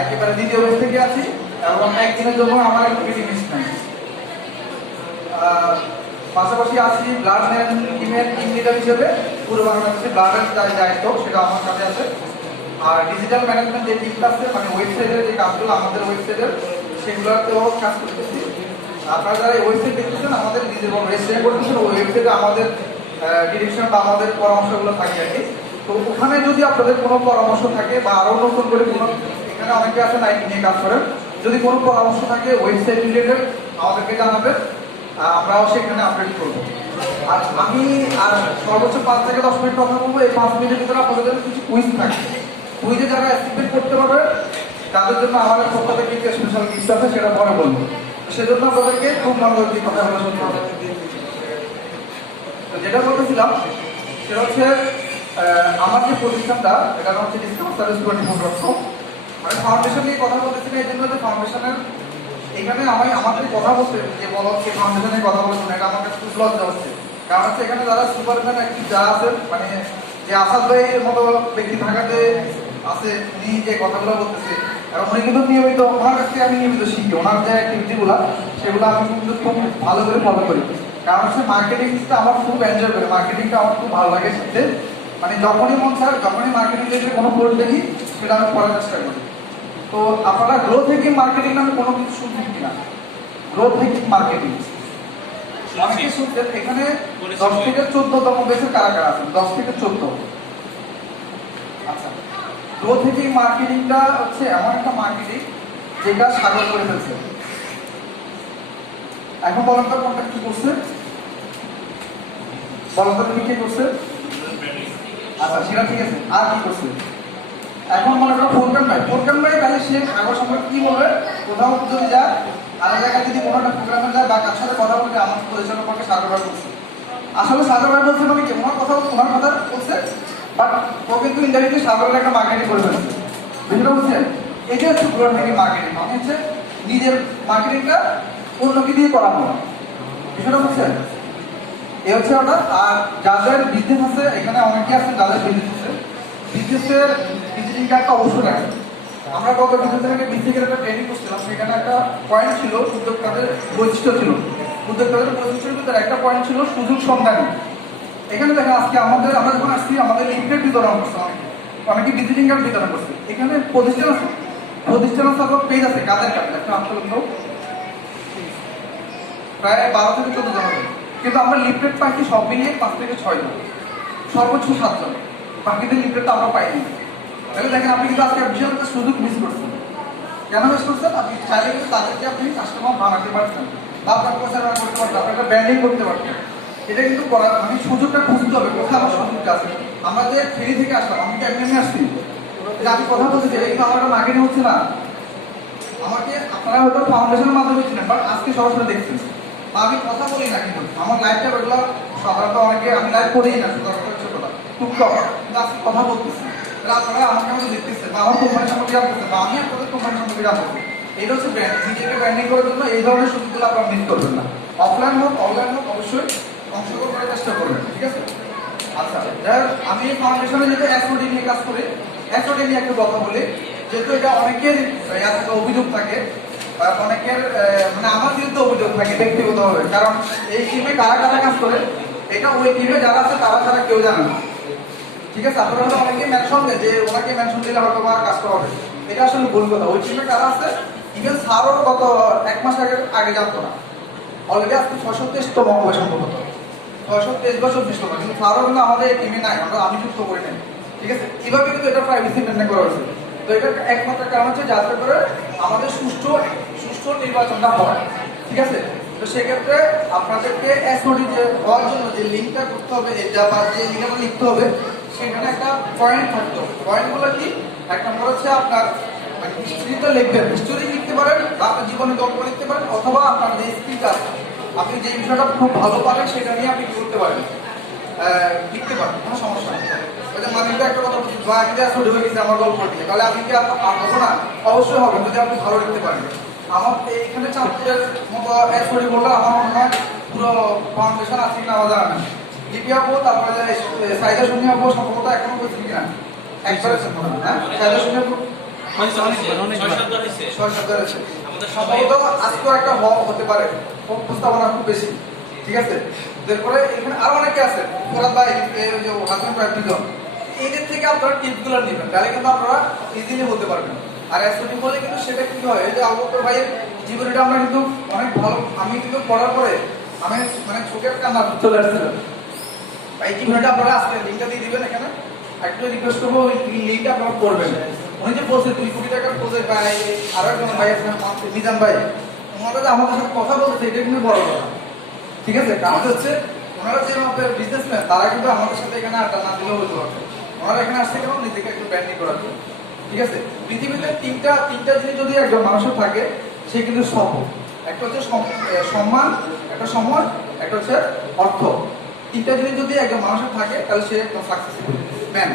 একেবারে দ্বিতীয় ব্যাচ থেকে আছি এবং একদিনের জন্য আমার একটা মিটিং মিস নাই। পাশাপাশি আছি ব্লাড টিমের টিম লিডার হিসেবে পুরো বাংলাদেশে ব্লাডের দায়িত্ব সেটা আমার কাছে আছে। আর ডিজিটাল ম্যানেজমেন্ট যে টিমটা আছে মানে ওয়েবসাইটের যে কাজগুলো আমাদের ওয়েবসাইটের সেগুলোতেও কাজ করতেছি। আপনারা যারা এই ওয়েবসাইট দেখতেছেন আমাদের নিজের রেজিস্ট্রেশন করতেছেন ওই ওয়েবসাইটে আমাদের ডিরেকশন বা আমাদের পরামর্শগুলো থাকে আর কি। তো ওখানে যদি আপনাদের কোনো পরামর্শ থাকে বা আরও নতুন করে কোনো এখানে অনেকে আছেন আইটি নিয়ে কাজ করেন, যদি কোনো পরামর্শ থাকে ওয়েবসাইট রিলেটেড আমাদেরকে জানাবেন, আমরাও সেখানে আপডেট করবো। আর আমি আর সর্বোচ্চ 5 থেকে 10 মিনিট কথা বলবো। এই 5 মিনিটের ভিতরে আপনাদের কিছু কুইজ থাকে, কুইজে যারা অ্যাক্টিভেট করতে পারবে তাদের জন্য আমাদের পক্ষ থেকে কিছু স্পেশাল গিফট আছে, সেটা পরে বলবো। সেজন্য আপনাদেরকে খুব মনোযোগ দিয়ে কথা বলা শুনতে হবে। যেটা বলতেছিলাম সেটা হচ্ছে আমার যে প্রতিষ্ঠানটা এটা হচ্ছে ডিসকাউন্ট সার্ভিস 24.com। আমি ফাউন্ডেশন নিয়ে কথা বলতেছি না এই জন্য যে ফাউন্ডেশনের এখানে আমাদের কথা বলতে যে বলা হচ্ছে ফাউন্ডেশনের কথা বলছে না, এটা আমার কাছে খুব লজ্জা হচ্ছে। কারণ হচ্ছে এখানে যারা সুপারম্যান একটি যা আছেন মানে যে আসাদ ভাইয়ের মতো ব্যক্তি থাকাতে আছে, উনি যে কথাগুলো বলতেছে এবং উনি কিন্তু নিয়মিত ওনার কাছ থেকে আমি নিয়মিত শিখি, ওনার যে অ্যাক্টিভিটিগুলো সেগুলো আমি কিন্তু খুব ভালো করে ফলো করি। কারণ হচ্ছে মার্কেটিংটা আমার খুব এনজয় করি, মার্কেটিংটা আমার খুব ভালো লাগে শিখতে। মানে যখনই মন চায় যখনই মার্কেটিং রিলেটেড কোনো কোর্স দেখি সেটা আমি পড়ার চেষ্টা করি। তো আপনারা গ্রোথ হ্যাকিং মার্কেটিং নামে কোনো কিছু শুনছেন কিনা? গ্রোথ হ্যাকিং মার্কেটিং অনেকে শুনছেন। এখানে 10 থেকে 14তম বেসের কারা কারা আছেন? 10 থেকে 14। আচ্ছা, গ্রোথ হ্যাকিং মার্কেটিংটা হচ্ছে এমন একটা মার্কেটিং যেটা সাগর করে ফেলছে। এখন বলেন তো কোনটা কি করছে? বলেন তো কি করছে? আচ্ছা সেটা ঠিক আছে, আর কি করছে? এখন মনে করো ফোরকান ভাই তাহলে সে সাগর সম্পর্কে কি বলবে? কোথাও যদি যায় আর জায়গায় যদি কোনো একটা প্রোগ্রামে যায় বা কার সাথে কথা বলবে আমার পজিশন সম্পর্কে সাগর ভাই বলছে। আসলে সাগর ভাই বলছে মানে কি ওনার কথা বলছে, বাট ও কিন্তু ইনডাইরেক্টলি সাগরের একটা মার্কেটিং করে ফেলছে। বুঝতে বুঝছেন? এটা হচ্ছে গ্রোথ হ্যাকিং মার্কেটিং, মানে হচ্ছে নিজের মার্কেটিংটা অন্যকে দিয়ে করানো। বিষয়টা বুঝছেন? এ হচ্ছে ওটা। আর যাদের বিজনেস আছে এখানে অনেকে আছে যাদের বিজনেস আছে, বিজনেসের ভিজিটিং কার্ডটা অবশ্যই রাখেন। আমরা গত কিছুদিন থেকে বিসিকের একটা ট্রেনিং করছিলাম, সেখানে একটা পয়েন্ট ছিল উদ্যোক্তাদের বৈশিষ্ট্য ছিল। উদ্যোক্তাদের বৈশিষ্ট্যের ভিতরে একটা পয়েন্ট ছিল সুযোগ সন্ধানী। এখানে দেখেন আজকে আমরা যখন আসছি আমাদের লিফলেট বিতরণ করছে, অনেকে ভিজিটিং কার্ড বিতরণ করছে। এখানে প্রতিষ্ঠান আছে আপনার পেজ আছে, কাদের কাজ একটা আন্দোলন প্রায় 12 থেকে 14 জন হবে, কিন্তু আমরা লিফলেট পাইছি সব মিলিয়ে 5 থেকে 6 জন, সর্বোচ্চ 7 জন। বাকিদের লিফলেটটা আমরা পাইনি। তাহলে দেখেন আপনি কিন্তু আজকে বিশাল একটা সুযোগ মিস করছেন। কেন মিস করছেন? আপনি চাইলে কিন্তু তাদেরকে আপনি কাস্টমার বানাতে পারছেন বা আপনার প্রচারণা করতে পারতেন, আপনার একটা ব্র্যান্ডিং করতে পারতেন। এটা কিন্তু করার মানে সুযোগটা খুঁজতে হবে, কোথায় আমার সুযোগটা আছে। আমরা যে ফ্রি থেকে আসলাম, আমি কি এমনি আসছি যে আমি কথা বলতেছি, এটা কিন্তু আমার একটা মার্কেটিং হচ্ছে না। আমাকে আপনারা হয়তো ফাউন্ডেশনের মাধ্যমে ছিলেন, বাট আজকে সরাসরি দেখছেন। বা আমি কথা বলি না, কিন্তু আমার লাইফটা ওইগুলো সাধারণত অনেকে আমি লাইভ করি না, ছোটটা টুকটক, কিন্তু আজকে কথা বলতেছি। আপনারা আমাকে আমাকে দেখতেছেন বা আমার কোম্পানির সম্পর্কে জানতেছেন বা আমি আপনাদের কোম্পানির সম্পর্কে জানতেছি। এটা হচ্ছে ব্র্যান্ড, নিজেকে ব্র্যান্ডিং করার জন্য এই ধরনের সুযোগগুলো আপনারা মিস করবেন না। অফলাইন হোক অনলাইন হোক অবশ্যই অংশগ্রহণ করার চেষ্টা করবেন, ঠিক আছে? আচ্ছা, যাই হোক, আমি ফাউন্ডেশনে যেহেতু এসওডি নিয়ে কাজ করি, এসওডি নিয়ে একটা কথা বলি। যেহেতু এটা অনেকের অভিযোগ থাকে, অনেকের মানে আমার বিরুদ্ধে অভিযোগ থাকে ব্যক্তিগতভাবে, কারণ এই টিমে কারা কারা কাজ করে এটা ওই টিমে যারা আছে তারা ছাড়া কেউ জানে না, ঠিক আছে? আপনারা হয়তো অনেকে মেনশন দেয় যে ওনাকে মেনশন দিলে হয়তো বা কাজটা হবে, এটা আসলে ভুল কথা। ওই টিমে কারা আছে ইভেন স্যারও গত 1 মাস আগে জানতো না। অলরেডি আজকে 623তম হবে সম্ভবত, 623 বা 24তম, কিন্তু স্যারও কিন্তু আমাদের টিমে নাই, আমি যুক্ত করি নাই, ঠিক আছে? এভাবে কিন্তু এটা প্রাইভেসি মেনটেন করা হয়েছে। তো এটার একমাত্র কারণ হচ্ছে যাতে করে আমাদের সুষ্ঠু নির্বাচনটা হয়, ঠিক আছে? তো সেক্ষেত্রে আপনাদেরকে এসওডি যে হওয়ার জন্য যে লিঙ্কটা করতে হবে, বা যে লিঙ্কটা লিখতে হবে সেখানে একটা পয়েন্ট থাকতো। পয়েন্টগুলো কি? এক নম্বর হচ্ছে আপনার হিস্ট্রিতে লিখবেন, হিস্টোরি লিখতে পারেন বা আপনার জীবনে গল্প লিখতে পারেন, অথবা আপনার যে স্কিলটা আপনি যে বিষয়টা খুব ভালো পারেন সেটা নিয়ে আপনি করতে পারেন, লিখতে পারেন, কোনো সমস্যা নেই। মানে একটা কথা বলছি, বা আমি এসওডি হয়ে গেছি আমার গল্প নিয়ে, তাহলে আপনি কি হবো না? অবশ্যই হবে, যদি আপনি ভালো লিখতে পারেন। আমার এইখানে চাঁদপুরের মতো এসওডি বললে আমার মনে হয় পুরো ফাউন্ডেশন আছে কিনা আমার জানা নেই। লিপি আপু, তারপরে সাইদা সুমি আপু সম্ভবত এখনো বলছি কিনা একবারে হ্যাঁ সাইদা সুমি আপু 6-7 আছে। সম্ভবত আজকেও একটা হতে পারে, প্রস্তাবনা খুব বেশি। ঠিক আছে, এরপরে এখানে আরো অনেকে আছে, ফোরাত ভাই, যে হাসান ভাই, দুজন, এদের থেকে আপনারা টিপসগুলো নেবেন, তাহলে কিন্তু আপনারা ইজিলি বলতে পারবেন। আর এসওটি বলে কিন্তু সেটা কি হয়, যে আবু বকর ভাইয়ের জীবনীটা আমরা কিন্তু অনেক ভালো, আমি কিন্তু পড়ার পরে আমি মানে চোখের কান্না চলে আসছিল। এই জীবনীটা আপনারা আজকে লিঙ্কটা দিয়ে দিবেন এখানে, একটু রিকোয়েস্ট করবো ওই লিঙ্কটা আপনারা পড়বেন। উনি যে বলছে 2 কোটি টাকার প্রজেক্ট ভাই, আরো একজন ভাই আছেন মিজান ভাই, ওনারা যে আমাদের সাথে কথা বলছে এটা কিন্তু বড় কথা। ঠিক আছে, কারণ হচ্ছে ওনারা যে আমাদের বিজনেসম্যান, তারা কিন্তু আমাদের সাথে এখানে আড্ডা না দিলেও হতে পারবে। ওনারা এখানে আসছে কেন, নিজেকে একটু ব্র্যান্ডিং করার জন্য। ঠিক আছে, পৃথিবীতে তিনটা জিনিস যদি একজন মানুষের থাকে, সে কিন্তু সফল। একটা হচ্ছে সম্মান, একটা সময়, একটা হচ্ছে অর্থ। তিনটা জিনিস যদি একজন মানুষের থাকে, তাহলে সে সাকসেসফুল ম্যান।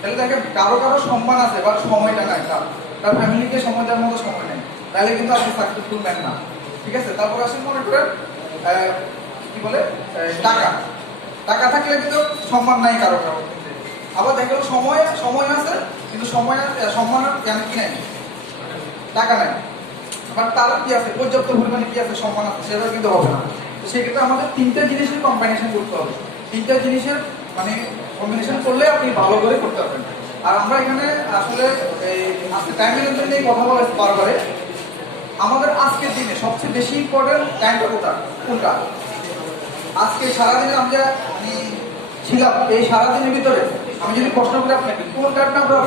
তাহলে দেখেন, কারো সম্মান আছে বা সময়টা নাই, তার ফ্যামিলিকে সময় দেওয়ার মতো সময় নেই, তাহলে কিন্তু আপনি সাকসেসফুল ম্যান না। ঠিক আছে, তারপর আসেন মনে করেন কি বলে টাকা থাকলে কিন্তু সম্মান নাই কারো। আবার দেখা গেল সময় আছে, কিন্তু সম্মান জানে কি নাই, টাকা নাই। আবার তার কি আছে, পর্যাপ্ত পরিমাণে কি আছে, সম্মান আছে, সেটা কিন্তু হবে না। সেক্ষেত্রে আমাদের তিনটা জিনিসের কম্বিনেশন করতে হবে। তিনটা জিনিসের মানে কম্বিনেশন করলে আপনি ভালো করে করতে পারবেন। আর আমরা এখানে আসলে আজকে টাইম ম্যানেজমেন্ট নিয়ে কথা বলা বারবারে। আমাদের আজকের দিনে সবচেয়ে বেশি ইম্পর্টেন্ট টাইমটা কোনটা? আজকে সারাদিনে আমরা মানে ছিলাম, এই সারাদিনের ভিতরে আমি যদি প্রশ্ন করি আপনাকে, কোন টাইমটা আপনার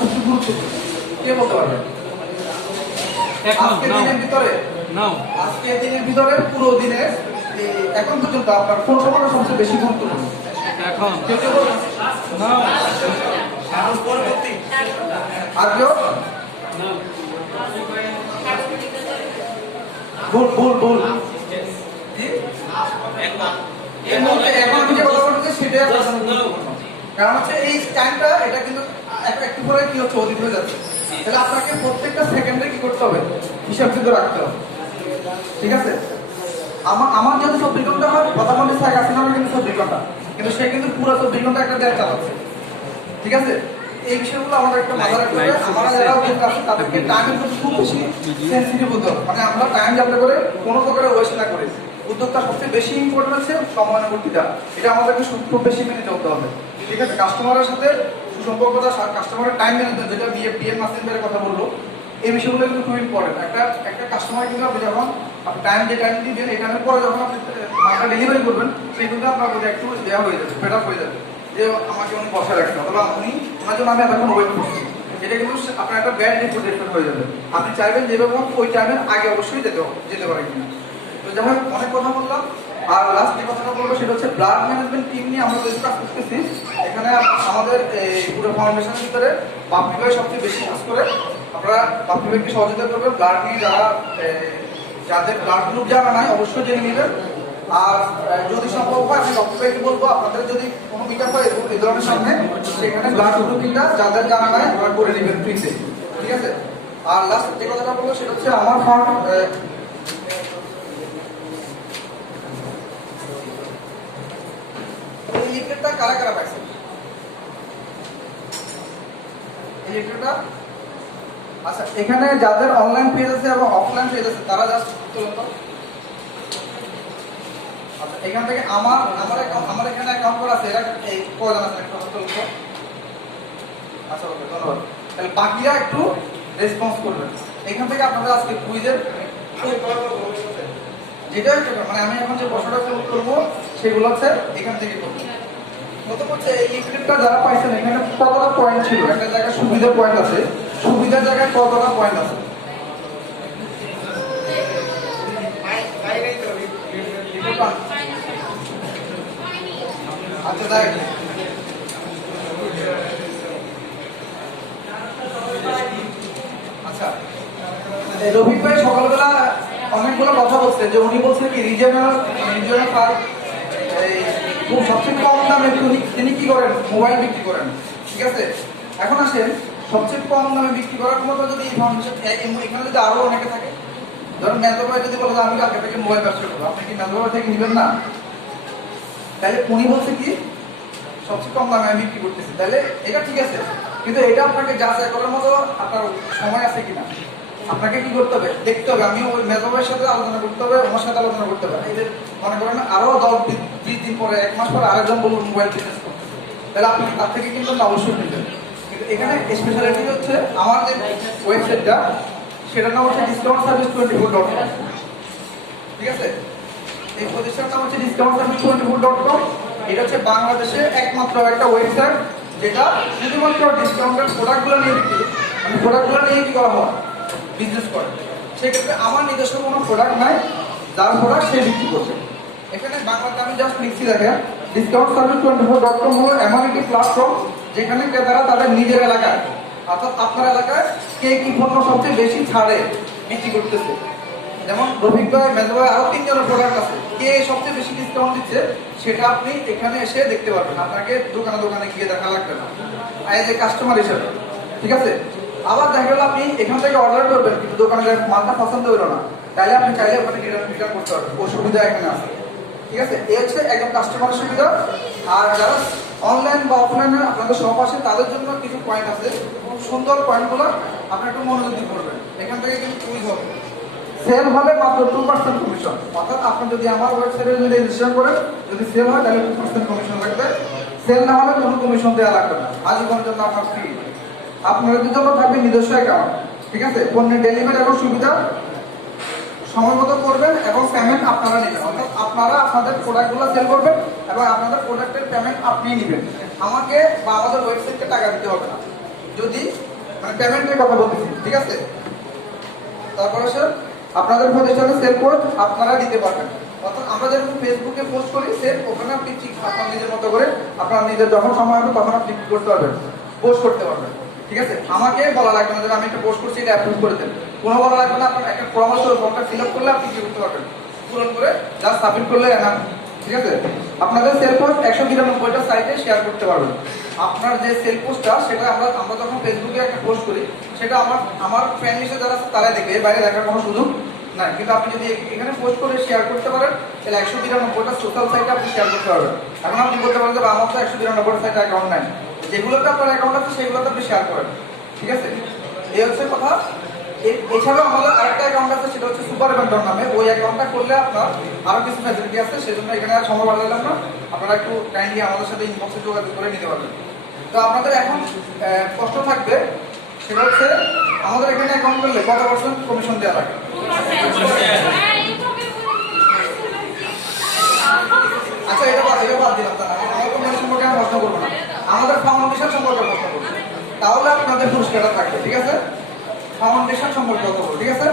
সবচেয়ে গুরুত্বপূর্ণ, কে বলতে পারবেন? আজকের দিনের ভিতরে পুরো দিনে এখন পর্যন্ত আপনার কোন সময়টা সবচেয়ে বেশি গুরুত্বপূর্ণ? এখন আর কেউ? ভুল। এখন যে কথা বলছে সেটাই কারণ হচ্ছে এই টাইমটা, এটা কিন্তু একটু পরে কি হচ্ছে, অতীত হয়ে যাচ্ছে। তাহলে আপনাকে প্রত্যেকটা সেকেন্ডে কি করতে হবে, হিসাব কিন্তু রাখতে হবে। ঠিক আছে, আমার যেহেতু 24 ঘন্টা হয়, প্রধানমন্ত্রী শেখ হাসিনার কিন্তু 24 ঘন্টা, কিন্তু সে কিন্তু পুরো 24 ঘন্টা একটা দেশ চালাচ্ছে। ঠিক আছে, এই বিষয়গুলো আমাদের একটা মাথায় রাখতে হবে। আমরা যারা উদ্যোক্তা আছি তাদেরকে টাইমের প্রতি খুব বেশি সেন্সিটিভ হতে হবে। মানে আমরা টাইম যাতে করে কোনো প্রকারে ওয়েস্ট না করি। উদ্যোক্তা সবচেয়ে বেশি ইম্পর্টেন্ট হচ্ছে সময়ানুবর্তিতা, এটা আমাদেরকে খুব বেশি মেনে চলতে হবে। ঠিক আছে, কাস্টমারের সাথে সুসম্পর্কতা, কাস্টমারের টাইম ম্যানেজমেন্ট, যেটা বিএম নাসিম ভাইয়ের কথা বললো, এই বিষয়গুলো কিন্তু খুব ইম্পর্টেন্ট। একটা কাস্টমার কিন্তু আপনি যখন আপনি টাইম দিবেন, এই টাইমের পরে যখন আপনি মালটা ডেলিভারি করবেন, সেই কিন্তু আপনার প্রতি একটু দেওয়া হয়ে যাবে, ফেড আপ হয়ে যাবে, যে আমাকে উনি বসায় রাখছেন, অথবা ওনার জন্য আমি এতক্ষণ ওয়েট করছি। এটা কিন্তু আপনার একটা ব্যাড রেপুটেশন হয়ে যাবে। আপনি চাইবেন যেভাবে ওই টাইমের আগে অবশ্যই যেতে পারেন কিনা। তো যাই হোক, অনেক কথা বললাম। আর লাস্ট যে কথাটা বলবো সেটা হচ্ছে ব্লাড ম্যানেজমেন্ট টিম নিয়ে আমরা যেহেতু কাজ করতেছি, এখানে আমাদের পুরো ফাউন্ডেশনের ভিতরে বাপ্পি ভাই সবচেয়ে বেশি কাজ করে। আপনারা বাপ্পি ভাইকে সহযোগিতা করবেন, ব্লাড নিয়ে যাদের ব্লাড গ্রুপ জানা নাই অবশ্যই জেনে নেবেন। আর যদি সম্ভব হয় আমি বাপ্পি ভাইকে বলবো, আপনাদের যদি কোনো মিটার হয় এই ধরনের সামনে, সেখানে ব্লাড গ্রুপিংটা যাদের জানা নাই আপনারা করে নেবেন ফ্রিতে। ঠিক আছে, আর লাস্ট যে কথাটা বলবো সেটা হচ্ছে আমার ফার্ম লিফলেটটা কারা পাইছে? এই লিফলেটটা আচ্ছা, এখানে যাদের অনলাইন পেজ আছে এবং অফলাইন পেজ আছে তারা জাস্ট চলুন তো। আচ্ছা, এখান থেকে আমার এখানে অ্যাকাউন্ট করা আছে, এরা এই কয়জন আছে একটু চলুন তো। আচ্ছা, ওকে, ধন্যবাদ। তাহলে বাকিরা একটু রেসপন্স করবেন। এখান থেকে আপনাদের আজকে কুইজের যেটা মানে আমি এখন যে প্রশ্নটা করবো সেগুলো হচ্ছে এখান থেকে করবো। প্রথম হচ্ছে এই লিফলেটটা যারা পাইছেন, এখানে কতটা পয়েন্ট ছিল? একটা জায়গায় সুবিধা পয়েন্ট আছে, সুবিধার জায়গায় কতটা পয়েন্ট আছে? আচ্ছা, দেখ আচ্ছা, রফিক ভাই সকালবেলা অনেকগুলো কথা বলছে, যে উনি বলছে কি রিজিয়নাল ফার্ম খুব সবচেয়ে কম দামে তিনি কি করেন, মোবাইল বিক্রি করেন। ঠিক আছে, এখন আসেন সবচেয়ে কম দামে বিক্রি করার মতো যদি এখানে যদি আরো অনেকে থাকে, ধরুন মেজর ভাই যদি বলে আমি কালকে থেকে মোবাইল ব্যবসা করবো, আপনি কি মেজর ভাই থেকে নেবেন না? তাহলে উনি বলছে কি সবচেয়ে কম দামে আমি বিক্রি করতেছি, তাহলে এটা ঠিক আছে। কিন্তু এটা আপনাকে যাচাই করার মতো আপনার সময় আছে কিনা, আপনাকে কি করতে হবে দেখতে হবে। আমি ওই মেজবাবের সাথে আলোচনা করতে হবে, ওনার সাথে আলোচনা করতে হবে। এই যে মনে করেন আরো 10-20 দিন পরে, 1 মাস পরে আরেকজন বলুন মোবাইল বিজনেস করতে, তাহলে আপনি তার থেকে কিন্তু অবশ্যই নিতেন। কিন্তু এখানে স্পেশালিটি হচ্ছে আমার যে ওয়েবসাইটটা, সেটার নাম হচ্ছে discountservice24.com। ঠিক আছে, এই প্রতিষ্ঠানটা নাম হচ্ছে discountservice24.com। এটা হচ্ছে বাংলাদেশে একমাত্র একটা ওয়েবসাইট যেটা শুধুমাত্র ডিসকাউন্টের প্রোডাক্টগুলো নিয়ে বিক্রি, মানে প্রোডাক্টগুলো নিয়ে কি করা হয়, বিজনেস করে। সেক্ষেত্রে আমার নিজস্ব কোনো প্রোডাক্ট নাই, যার প্রোডাক্ট সে বিক্রি করছে। এখানে বাংলাতে আমি জাস্ট লিখছি, দেখেন discountservice24.com হলো এমন একটি প্ল্যাটফর্ম যেখানে ক্রেতারা তাদের নিজের এলাকায়, অর্থাৎ আপনার এলাকায় কে কি পণ্য সবচেয়ে বেশি ছাড়ে বিক্রি করতেছে। যেমন রফিক ভাই, মেজো ভাই, আরো 3 জনের প্রোডাক্ট আছে, কে সবচেয়ে বেশি ডিসকাউন্ট দিচ্ছে সেটা আপনি এখানে এসে দেখতে পারবেন। আপনাকে দোকানে দোকানে গিয়ে দেখা লাগবে না, এজ এ কাস্টমার হিসেবে। ঠিক আছে, আবার দেখা গেল আপনি এখান থেকে অর্ডার করবেন কিন্তু দোকানে মালটা পছন্দ হলো না, তাহলে আপনি চাইলে ওখানে রিটার্ন করতে পারবেন, ও সুবিধা এখানে আছে। ঠিক আছে, এই হচ্ছে একদম কাস্টমারের সুবিধা। আর যারা অনলাইন বা অফলাইনে আপনাদের শপ আসে তাদের জন্য কিছু পয়েন্ট আছে, খুব সুন্দর পয়েন্টগুলো আপনি একটু মনোযোগ দিয়ে করবেন। এখান থেকে কিন্তু কুইজ হবে। সেল হলে মাত্র 2% কমিশন, অর্থাৎ আপনি যদি আমার ওয়েবসাইটে যদি রেজিস্ট্রেশন করেন, যদি সেল হয় তাহলে 2% কমিশন লাগবে। সেল না হলে কোনো কমিশন দেওয়া লাগবে না, আজীবনের জন্য আপনার ফ্রি। আপনাদের জন্য থাকবে নিজস্ব অ্যাকাউন্ট। ঠিক আছে, পণ্যের ডেলিভারি এবং সুবিধা সময় মতো করবেন এবং পেমেন্ট আপনারা নেবেন, অর্থাৎ আপনারা আপনাদের প্রোডাক্টগুলো সেল করবেন এবং আপনাদের প্রোডাক্টের পেমেন্ট আপনি নেবেন। আমাকে বা আমাদের ওয়েবসাইটকে টাকা দিতে হবে না, যদি মানে পেমেন্টের কথা বলতেছি। ঠিক আছে, তারপরে স্যার আপনাদের প্রতিষ্ঠানে সেল কোড আপনারা দিতে পারবেন, অর্থাৎ আমরা যেরকম ফেসবুকে পোস্ট করি সেল, ওখানে আপনি ঠিক আপনার নিজের মতো করে আপনার নিজের যখন সময় হবে তখন আপনি কি করতে পারবেন, পোস্ট করতে পারবেন। ঠিক আছে, আমাকে বলা লাগবে না যে আমি একটা পোস্ট করছি এটা অ্যাপ্রুভ করে দেন, কোনো বলা লাগবে না। আপনার একটা পরামর্শ ফর্মটা ফিল আপ করলে আপনি কি করতে পারবেন, পূরণ করে জাস্ট সাবমিট করলে এনাফ। ঠিক আছে, আপনাদের সেল পোস্ট 193টা সাইটে শেয়ার করতে পারবেন। আপনার যে সেল পোস্টটা সেটা আমরা যখন ফেসবুকে একটা পোস্ট করি সেটা আমার ফ্রেন্ড লিস্টে যারা তারা দেখবে, বাইরে দেখার কোনো সুযোগ নাই। কিন্তু আপনি যদি এখানে পোস্ট করে শেয়ার করতে পারেন তাহলে 193টা সোশ্যাল সাইটে আপনি শেয়ার করতে পারবেন। এখন আপনি বলতে পারেন যে আমার তো 193টা সাইটে অ্যাকাউন্ট নাই, যেগুলোতে আপনার অ্যাকাউন্ট আছে সেগুলোতে আপনি শেয়ার করেন। ঠিক আছে, এই হচ্ছে কথা। এছাড়াও আমাদের আরেকটা অ্যাকাউন্ট আছে, সেটা হচ্ছে সুপার ভেন্ডর নামে। ওই অ্যাকাউন্টটা করলে আপনার আরো কিছু ফ্যাসিলিটি আছে, সেজন্য এখানে আর সময় বাড়ালাম না, আপনারা একটু কাইন্ডলি আমাদের সাথে ইনবক্সে যোগাযোগ করে নিতে পারবেন। তো আপনাদের এখন প্রশ্ন থাকবে, সেটা হচ্ছে আমাদের এখানে অ্যাকাউন্ট করলে কত পার্সেন্ট কমিশন দেওয়া লাগে? আচ্ছা, এটা বাদ দিলাম, আমার কোম্পানি সম্পর্কে আমি প্রশ্ন করবো না, আমাদের ফাউন্ডেশন সম্পর্কে প্রশ্ন করবো, তাহলে আপনাদের পুরস্কারটা থাকবে। ঠিক আছে, ফাউন্ডেশন সম্পর্কে কথা বলবো। ঠিক আছে,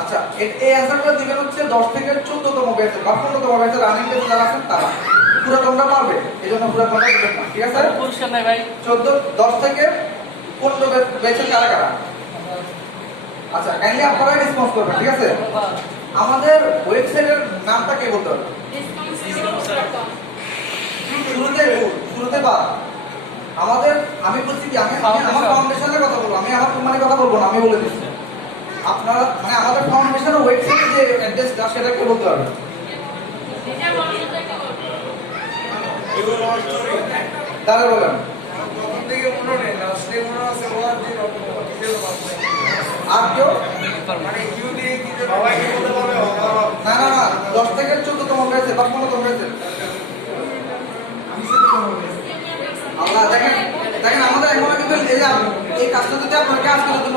আচ্ছা, এই অ্যান্সারটা দিবেন হচ্ছে 10 থেকে 14তম ব্যাচে বা 15তম ব্যাচে রানিং ব্যাচে যারা আছেন তারা। পুরো তোমরা পারবে, এই জন্য পুরো তোমরা দিবেন না। ঠিক আছে, পুরস্কার নাই ভাই। 10 থেকে 15 ব্যাচে কারা কারা? আচ্ছা, কাইন্ডলি আপনারা রেসপন্স করবেন। ঠিক আছে, আমাদের ওয়েবসাইটের নামটা কে বলতে হবে? শুরুতে বা আমাদের, আমি বলছি কি, আমি আমার ফাউন্ডেশনের কথা বলবো, আমি আমার কোম্পানির কথা বলবো না, আমি বলে দিচ্ছি। আপনারা মানে আমাদের ফাউন্ডেশনের ওয়েবসাইটে যে অ্যাড্রেসটা সেটাকে বলতে পারবেন। তাহলে বলেন আর কেউ? না না না, 10 থেকে 14তম হয়েছে বা 15তম হয়েছে। আল্লাহ, দেখেন আমাদের এখনো কিন্তু এই কাজটা যদি আপনার কাজ করার জন্য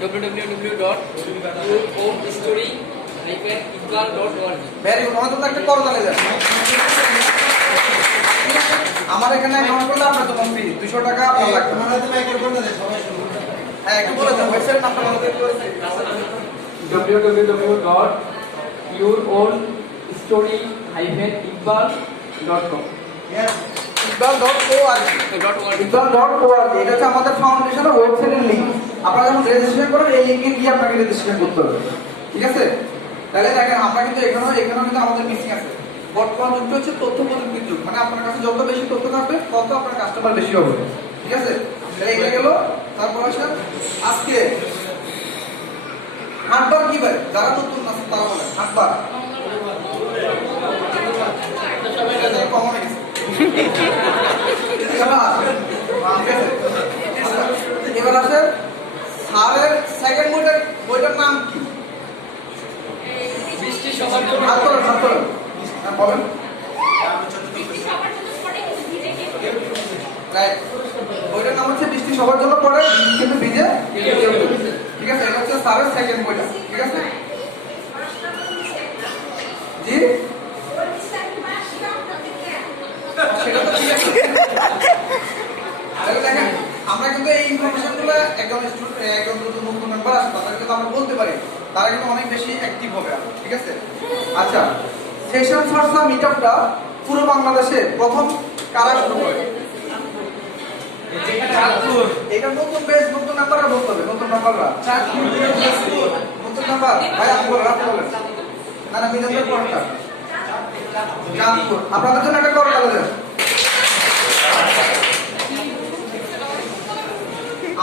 www.yourhomstory-iqbal.org। ভেরি গুড, আমাদের তো একটা করদানে যাবে। আমার এখানে অ্যাকাউন্ট করলে আপনার জন্য ফ্রি 200 টাকা আপনার লাগবে। হ্যাঁ, একটু বলে দেন ওয়েবসাইট নামটা বলে দেন। www.yourhomstory-iqbal.com। iqbal.org এটা হচ্ছে আমাদের ফাউন্ডেশনের ওয়েবসাইটের লিংক। আপনারা যখন রেজিস্ট্রেশন করেন এই লিংকে গিয়ে আপনাকে রেজিস্ট্রেশন করতে হবে। ঠিক আছে, তাহলে দেখেন আমরা কিন্তু এখানেও কিন্তু আমাদের মিসিং আছে। বর্তমান যুগটা হচ্ছে তথ্য প্রযুক্তির যুগ, মানে আপনার কাছে যত বেশি তথ্য থাকবে তত আপনার কাস্টমার বেশি হবে। ঠিক আছে, তাহলে এটা গেল। তারপর আসেন আজকে হাটবার কি ভাই, যারা নতুন আছে তারা বলেন হাটবার কমন হয়ে গেছে। ঠিক আছে? এবার আছে স্যারের সেকেন্ড বইটার নাম কি? বৃষ্টি সবার জন্য হাত তোলেন, হাত তোলেন। হ্যাঁ, বলেন। রাইট। বইটার নাম হচ্ছে বৃষ্টি সবার জন্য পড়ে কিন্তু ভিজে কেউ কেউ। ঠিক আছে, এটা হচ্ছে স্যারের সেকেন্ড বইটা। ঠিক আছে? জি, সেটা তো ঠিক আছে। তাহলে দেখেন, আমরা কিন্তু এই ইনফরমেশনগুলো একজন নতুন মেম্বার আসে তাদের কিন্তু আমরা বলতে পারি, তারা কিন্তু অনেক বেশি অ্যাক্টিভ হবে। ঠিক আছে? আচ্ছা, সেশন চর্চা মিটআপটা পুরো বাংলাদেশে প্রথম কারা শুরু করে? এটা নতুন বেশ, নতুন নাম্বাররা বলতে হবে, নতুন নাম্বাররা। নতুন নাম্বার ভাই আপনি বলেন, আপনি বলেন। না না, মিজানদের পরটা চাঁদপুর। আপনাদের জন্য একটা করে কালে দেন।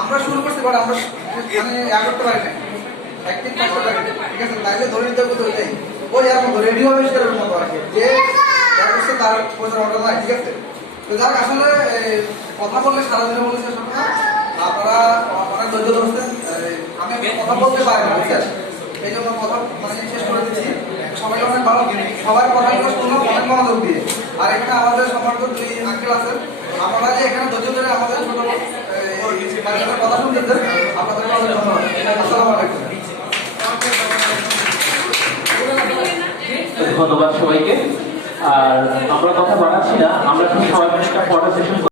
আমরা শুরু করতে পারি, আমরা মানে করতে পারি না, একদিন করতে পারি। ঠিক আছে, তাইলে ধরে নিতে হবে তো ওইটাই। ওই এরকম রেডি হবে সেটার মতো আর কি, যে করছে তার পয়সা অর্ডার হয়। ঠিক আছে, তো যাক, আসলে কথা বললে সারাদিনে বলে শেষ হবে না। আপনারা অনেক ধৈর্য ধরছেন, আমি কথা বলতে পারি না, বুঝছেন? এই জন্য কথা মানে শেষ করে দিচ্ছি। সবাইকে অনেক ভালো, সবাই কথাগুলো শুনলাম অনেক মনোযোগ দিয়ে। আর এখানে আমাদের সম্মানিত দুই আঙ্কেল আছেন, আপনারা যে এখানে ধৈর্য ধরে আমাদের ছোট কথা শুনতেছেন, আপনাদেরকে অনেক ধন্যবাদ। আসসালামু আলাইকুম। ধন্যবাদ সবাইকে। আর আমরা কথা বাড়াচ্ছি না, আমরা সবাই একটা ফটো সেশন